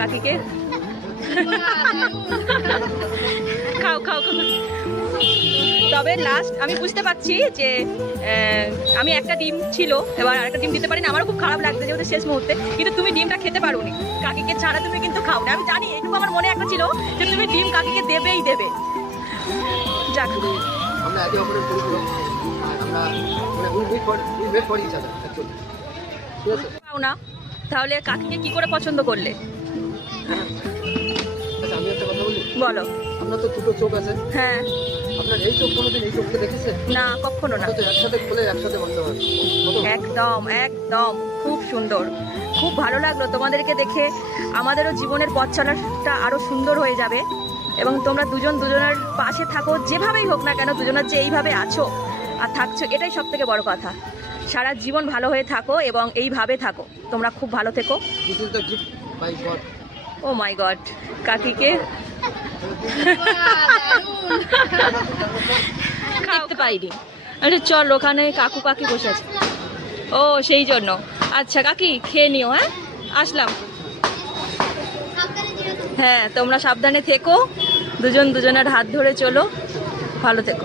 কাকিকে খাও খাও খাও। তবে লাস্ট আমি বুঝতে পারছি যে আমি একটা ডিম ছিল, এবার আরেকটা ডিম দিতে পারি না, আমারও খুব খারাপ লাগছে যেহেতু শেষ মুহূর্তে, কিন্তু তুমি ডিমটা খেতে পারোনি, কাকিকে ছাড়া তুমি কিন্তু খাও না। আমি জানি, এইটুকু আমার মনে একটা ছিল যে তুমি ডিম কাকিকে দেবেই দেবে। যাক, আমরা একে অপরের পরিপূরক, আর আমরা মানে we wait for each other actually, ঠিক আছে? পাও না, তাহলে কাকিকে কি করে পছন্দ করলে? আচ্ছা, আমি একটা কথা বলি, বলো। আপনার তো দুটো চোখ আছে, হ্যাঁ। আপনার এই চোখ কোনোদিন এই চোখকে দেখেছে? না, কখনো না। তো একসাথে খুলে একসাথে বন্ধ হয়। একদম একদম, খুব সুন্দর, খুব ভালো লাগলো তোমাদেরকে দেখে। আমাদেরও জীবনের পথ চলাটা আরো সুন্দর হয়ে যাবে, এবং তোমরা দুজন দুজনের পাশে থাকো, যেভাবেই হোক না কেন, দুজনের যে এইভাবে আছো আর থাকছো, এটাই সব থেকে বড় কথা। সারা জীবন ভালো হয়ে থাকো এবং এইভাবে থাকো। তোমরা খুব ভালো থেকো। This is the gift by God. Oh my God, কাকিকে দেখতে পাইনি। আরে চল, ওখানে কাকু কাকি বসে আছে। ও সেই জন্য। আচ্ছা কাকি, খেয়ে নিও। হ্যাঁ, আসলাম। হ্যাঁ, তোমরা সাবধানে থেকো, দুজন দুজনের হাত ধরে চলো, ভালো থেকো।